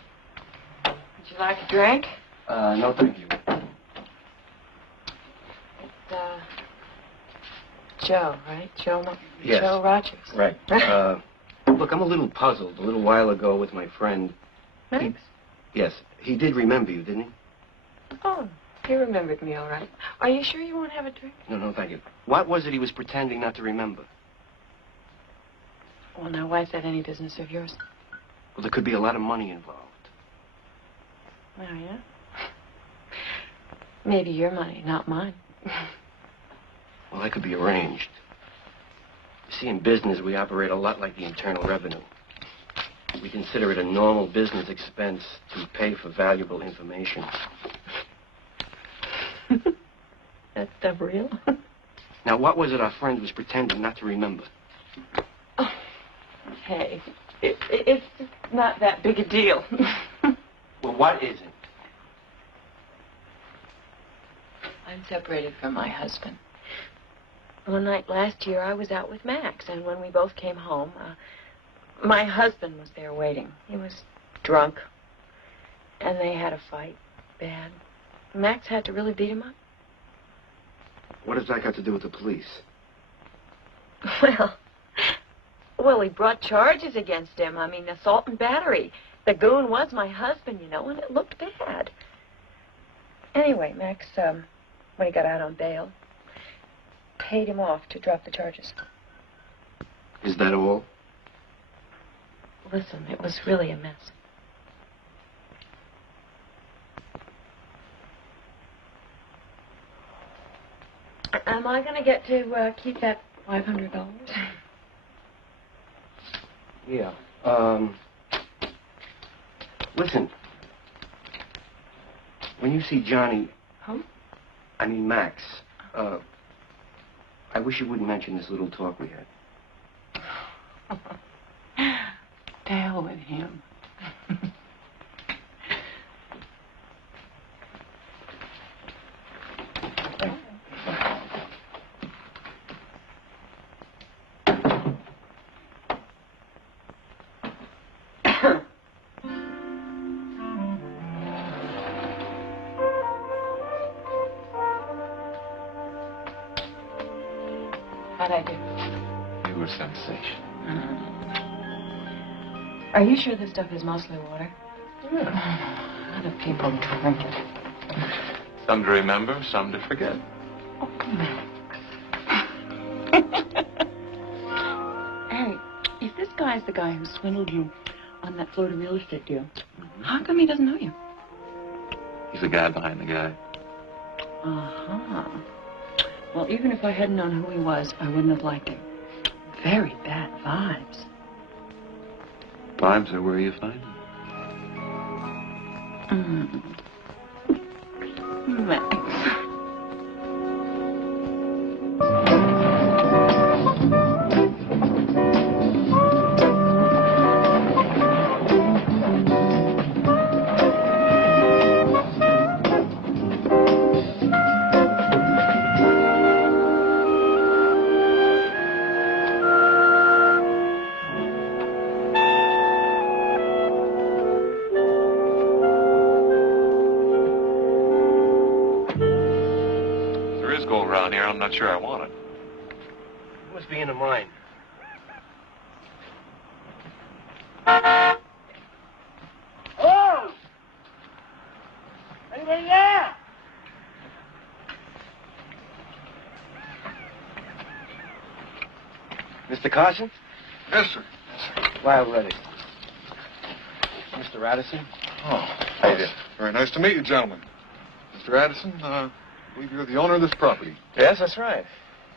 you like a drink? No, thank you. Joe, right? Yes. Joe Rogers. Right. Look, I'm a little puzzled. A little while ago with my friend... Max? Yes. He did remember you, didn't he? Oh, he remembered me all right. Are you sure you won't have a drink? No, thank you. What was it he was pretending not to remember? Well, now, why is that any business of yours? Well, there could be a lot of money involved. Oh, yeah? Maybe your money, not mine. Well, that could be arranged. You see, in business, we operate a lot like the Internal Revenue. We consider it a normal business expense to pay for valuable information. That stuff real? Now, what was it our friend was pretending not to remember? Oh, hey, it's not that big a deal. Well, what is it? I'm separated from my husband. One night last year, I was out with Max, and when we both came home, my husband was there waiting. He was drunk, and they had a fight, bad. Max had to really beat him up. What has that got to do with the police? Well, he brought charges against him. I mean, assault and battery. The goon was my husband, you know, and it looked bad. Anyway, Max, when he got out on bail, paid him off to drop the charges. Is that all? Listen, it was really a mess. Am I going to get to keep that $500? Yeah. Listen. When you see Johnny... Who? I mean Max. I wish you wouldn't mention this little talk we had. To hell with him. How'd I do? You were sensational. Are you sure this stuff is mostly water? How do people drink it? Some to remember, some to forget. Oh, Harry, if this guy's the guy who swindled you on that Florida real estate deal, how come he doesn't know you? He's the guy behind the guy. Uh-huh. Well, even if I hadn't known who he was, I wouldn't have liked him. Very bad vibes. Vibes are where you find them. Max. I'm not sure I want it. It must be in the mine. Oh! Anybody there? Mr. Carson? Yes, sir. Lyle ready. Mr. Addison? Oh, how you very nice to meet you, gentlemen. Mr. Addison, I believe you're the owner of this property. Yes, that's right.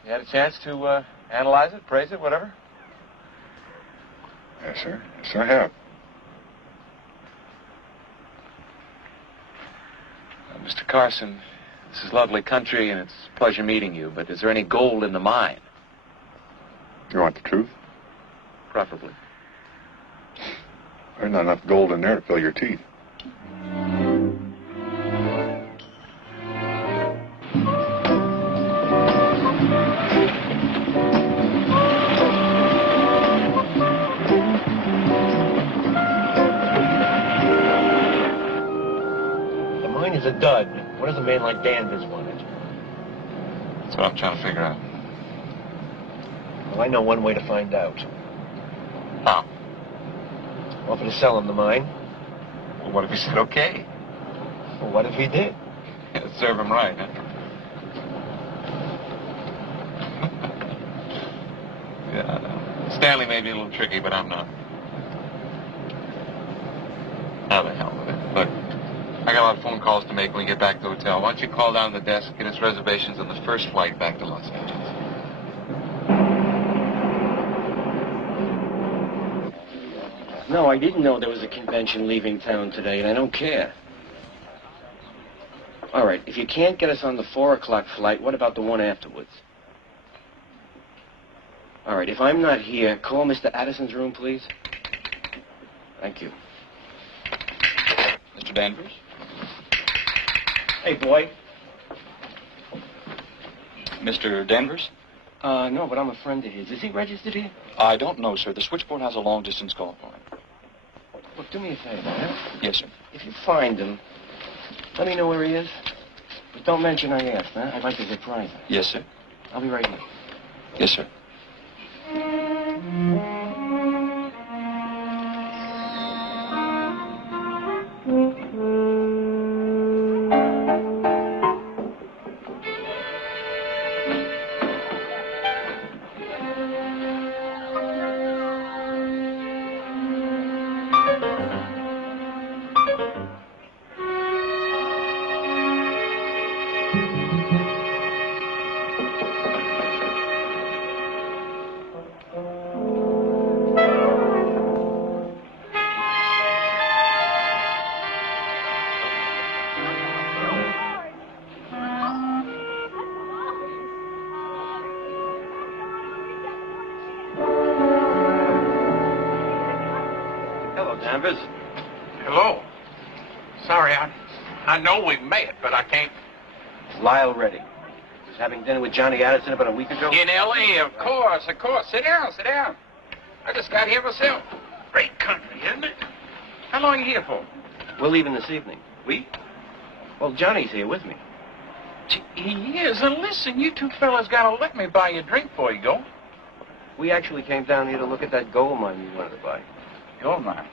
You had a chance to analyze it, praise it, whatever? Yes, sir. Yes, sir, I have. Mr. Carson, this is lovely country, and it's a pleasure meeting you, but is there any gold in the mine? You want the truth? Preferably. There's not enough gold in there to fill your teeth. The mine is a dud. What does a man like Danvers want it? That's what I'm trying to figure out. Well, I know one way to find out. How? Offer to sell him the mine. Well, what if he said okay? Well, what if he did? It'd serve him right, huh? Yeah, no. Stanley may be a little tricky, but I'm not. How the hell with it? Look, I got a lot of phone calls to make when we get back to the hotel. Why don't you call down to the desk, get us reservations on the first flight back to Los Angeles? No, I didn't know there was a convention leaving town today, and I don't care. All right, if you can't get us on the 4 o'clock flight, what about the one afterwards? All right, if I'm not here, call Mr. Addison's room, please. Thank you. Mr. Danvers? Hey, boy. Mr. Danvers? No, but I'm a friend of his. Is he registered here? I don't know, sir. The switchboard has a long-distance call for him. Look, do me a favor, huh? Yes, sir. If you find him, let me know where he is. But don't mention I asked, huh? I'd like to surprise him. Yes, sir. I'll be right here. Yes, sir. Hello, Danvers. Hello. Sorry, I know we've met, but I can't. Lyle Reddy. Was having dinner with Johnny Addison about a week ago. In L.A., of course, of course. Sit down, sit down. I just got here myself. Great country, isn't it? How long are you here for? We're leaving this evening. We? Well, Johnny's here with me. He is. And listen, you two fellas gotta let me buy you a drink before you go. We actually came down here to look at that gold mine you wanted to buy. Gold mine?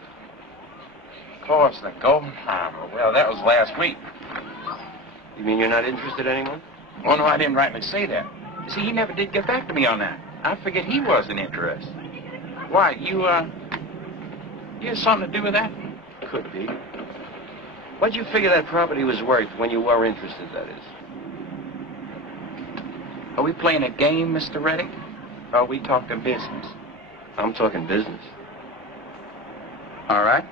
Of course, the gold mine. Well, that was last week. You mean you're not interested anymore? Oh, no, I didn't rightly say that. See, he never did get back to me on that. I figured he wasn't interested. Why, you had something to do with that? Could be. What'd you figure that property was worth when you were interested, that is? Are we playing a game, Mr. Reddick? Or are we talking business? I'm talking business. All right.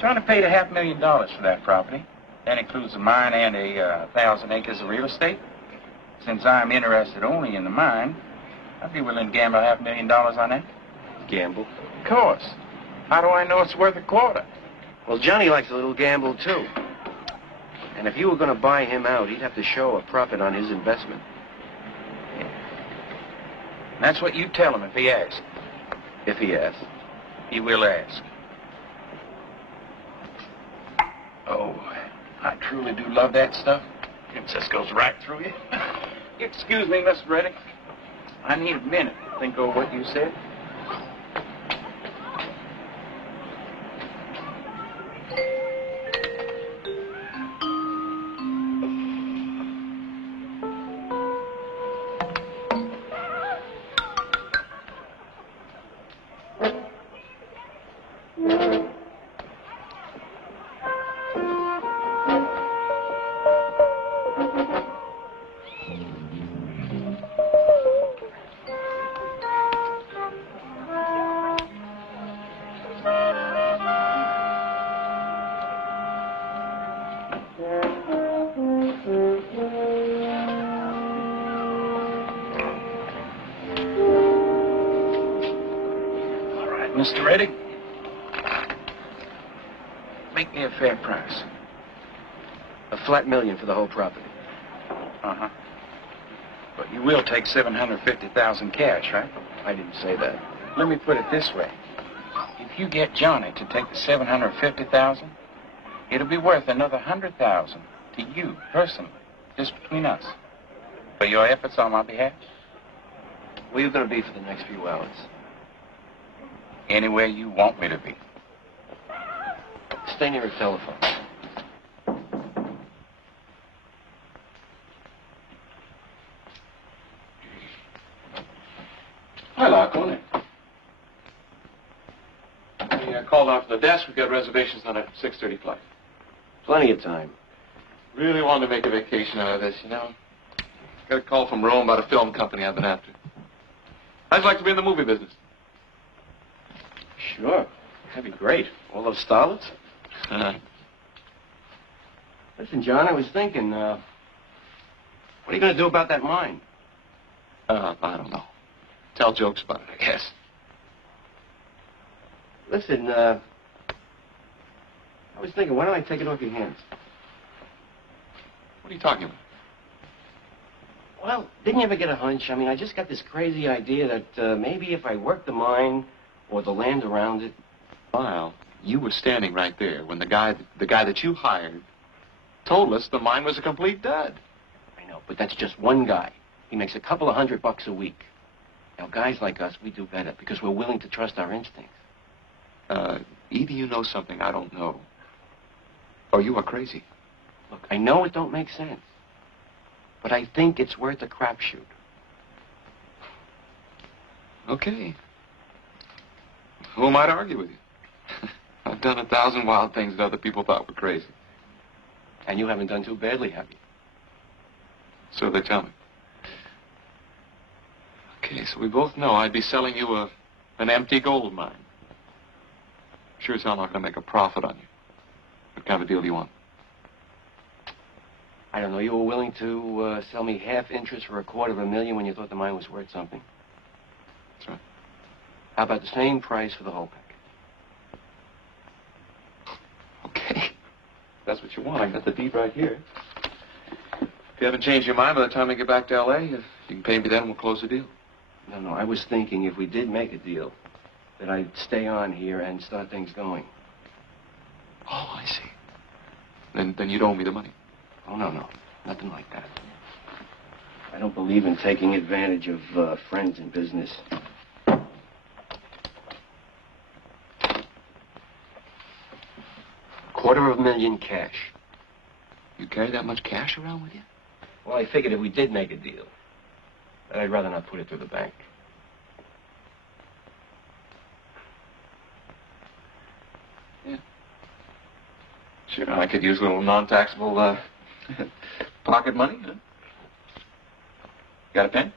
Johnny paid $500,000 for that property. That includes the mine and 1,000 acres of real estate. Since I'm interested only in the mine, I'd be willing to gamble $500,000 on that. Gamble? Of course. How do I know it's worth a quarter? Well, Johnny likes a little gamble, too. And if you were going to buy him out, he'd have to show a profit on his investment. That's what you tell him if he asks. If he asks. He will ask. Oh, I truly do love that stuff. It just goes right through you. Excuse me, Mr. Reddick. I need a minute to think over what you said. Mr. Reddick, make me a fair price. A flat $1 million for the whole property. Uh-huh. But you will take $750,000 cash, right? I didn't say that. Let me put it this way. If you get Johnny to take the $750,000, it'll be worth another $100,000 to you personally, just between us. For your efforts on my behalf? Where are you going to be for the next few hours? Anywhere you want me to be. Stay near a telephone. Hi, Lark. Go in. We called off the desk. We've got reservations on a 6:30 flight. Plenty of time. Really wanted to make a vacation out of this, you know. Got a call from Rome about a film company I've been after. I'd like to be in the movie business. Sure. That'd be great. All those starlets? Listen, John, I was thinking, what are you going to do about that mine? I don't know. Tell jokes about it, I guess. Listen, I was thinking, why don't I take it off your hands? What are you talking about? Well, didn't you ever get a hunch? I mean, I just got this crazy idea that maybe if I worked the mine or the land around it... Lyle, you were standing right there when the guy that you hired told us the mine was a complete dud. I know, but that's just one guy. He makes a couple of $100 a week. Now, guys like us, we do better because we're willing to trust our instincts. Either you know something I don't know, or you are crazy. Look, I know it don't make sense, but I think it's worth a crapshoot. Okay. Who am I to argue with you? I've done 1,000 wild things that other people thought were crazy. And you haven't done too badly, have you? So they tell me. Okay, so we both know I'd be selling you an empty gold mine. Sure as hell not going to make a profit on you. What kind of a deal do you want? I don't know. You were willing to sell me half interest for $250,000 when you thought the mine was worth something. That's right. How about the same price for the whole pack? that's what you want. I got the deed right here. If you haven't changed your mind by the time I get back to L.A., you can pay me then and we'll close the deal. No, I was thinking if we did make a deal, that I'd stay on here and start things going. Oh, I see. Then you'd owe me the money. Oh, no. Nothing like that. I don't believe in taking advantage of friends in business. $250,000 cash. You carry that much cash around with you? Well, I figured if we did make a deal, that I'd rather not put it through the bank. Yeah. Sure, I could use a little non-taxable pocket money. Huh? Got a pen?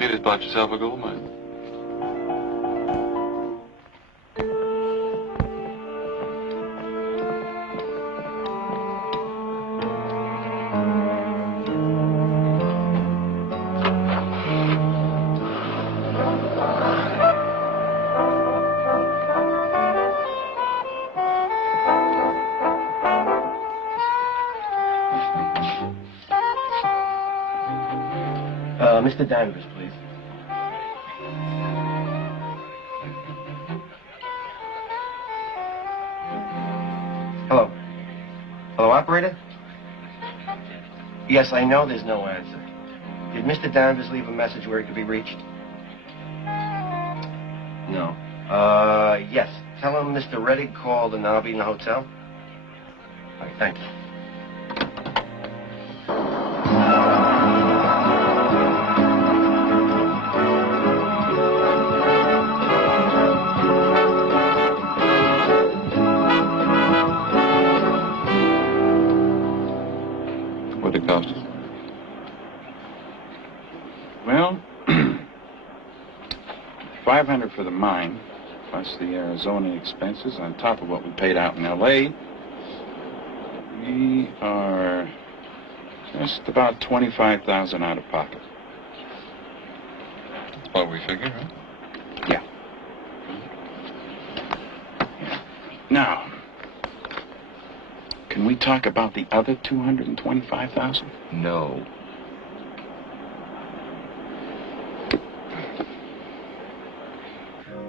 You just bought yourself a gold mine. Mr. Danvers, please. Hello. Hello, operator? Yes, I know there's no answer. Did Mr. Danvers leave a message where he could be reached? No. Yes. Tell him Mr. Reddick called and I'll be in the hotel. All right, thank you. What'd it cost us? Well, $500 for the mine, plus the Arizona expenses on top of what we paid out in L.A. We are just about $25,000 out of pocket. That's what we figure, huh? Yeah. Now, can we talk about the other $225,000? No.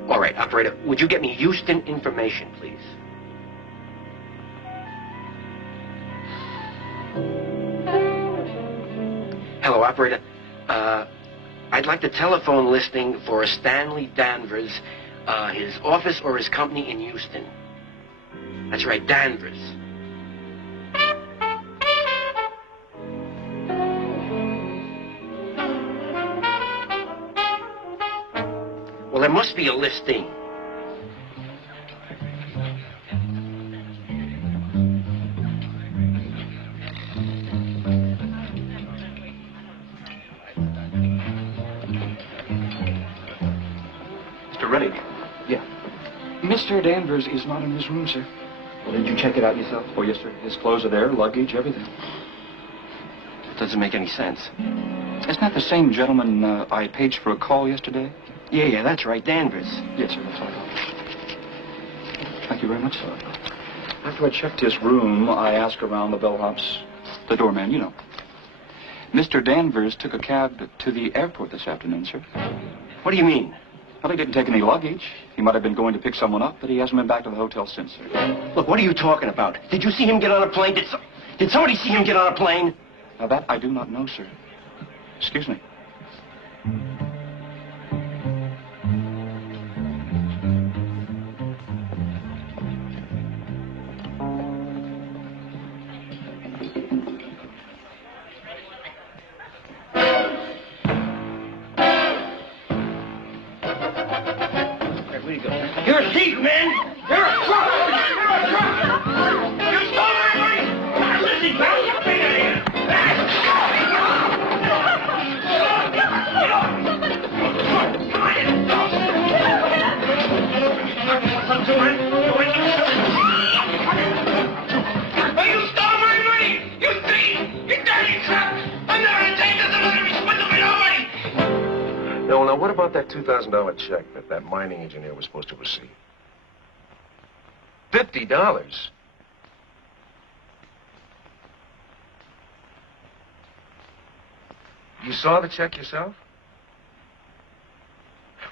All right, operator, would you get me Houston information, please? Hello, operator. I'd like the telephone listing for a Stanley Danvers, his office or his company in Houston. That's right, Danvers. Well, there must be a listing. Mr. Reddick. Yeah. Mr. Danvers is not in his room, sir. Well, did you check it out yourself? Oh, yes, sir. His clothes are there, luggage, everything. It doesn't make any sense. Isn't that the same gentleman I paged for a call yesterday? Yeah, that's right, Danvers. Yes, sir, that's what I thought. Thank you very much, sir. After I checked his room, I asked around the bellhops, the doorman, you know. Mr. Danvers took a cab to the airport this afternoon, sir. What do you mean? Well, he didn't take any luggage. He might have been going to pick someone up, but he hasn't been back to the hotel since, sir. Look, what are you talking about? Did you see him get on a plane? Did somebody see him get on a plane? Now, that I do not know, sir. Excuse me. You're a thief, man! You're a crook! You're a crook! You stole my money! Listen, pal, get out of here! what about that $2,000 check that mining engineer was supposed to receive? $50? You saw the check yourself?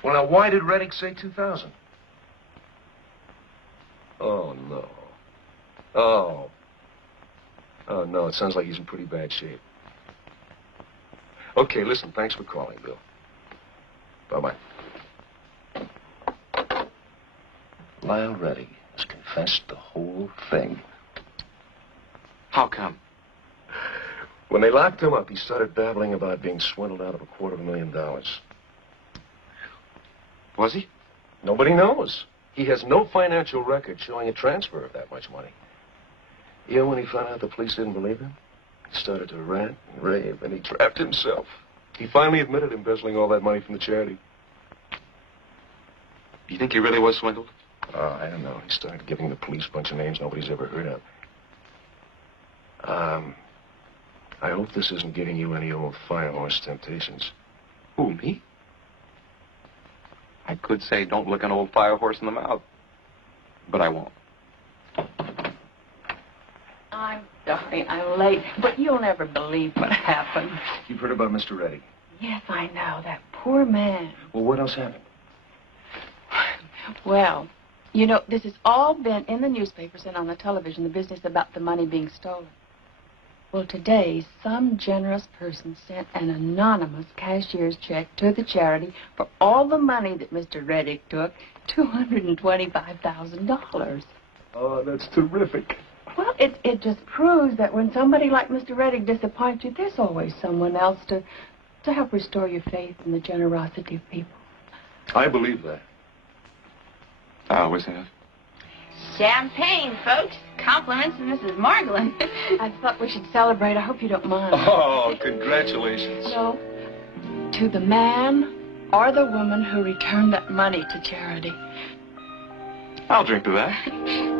Well, now, why did Reddick say 2,000? Oh, no. Oh. Oh, no, it sounds like he's in pretty bad shape. Okay, listen, thanks for calling, Bill. Bye-bye. Lyle Reddick has confessed the whole thing. How come? When they locked him up, he started babbling about being swindled out of $250,000. Was he? Nobody knows. He has no financial record showing a transfer of that much money. You know, when he found out the police didn't believe him, he started to rant and rave, and he trapped himself. He finally admitted embezzling all that money from the charity. You think he really was swindled? I don't know. He started giving the police a bunch of names nobody's ever heard of. I hope this isn't giving you any old firehorse temptations. Who, me? I could say don't look an old firehorse in the mouth, but I won't. I'm sorry I'm late, but you'll never believe what happened. You've heard about Mr. Reddick? Yes, I know. That poor man. Well, what else happened? Well, you know, this has all been in the newspapers and on the television, the business about the money being stolen. Well, today, some generous person sent an anonymous cashier's check to the charity for all the money that Mr. Reddick took, $225,000. Oh, that's terrific. Well, it just proves that when somebody like Mr. Reddick disappoints you, there's always someone else to help restore your faith in the generosity of people. I believe that. I always have. Champagne, folks. Compliments to Mrs. Margolin. I thought we should celebrate. I hope you don't mind. Oh, congratulations. No. To the man or the woman who returned that money to charity. I'll drink to that.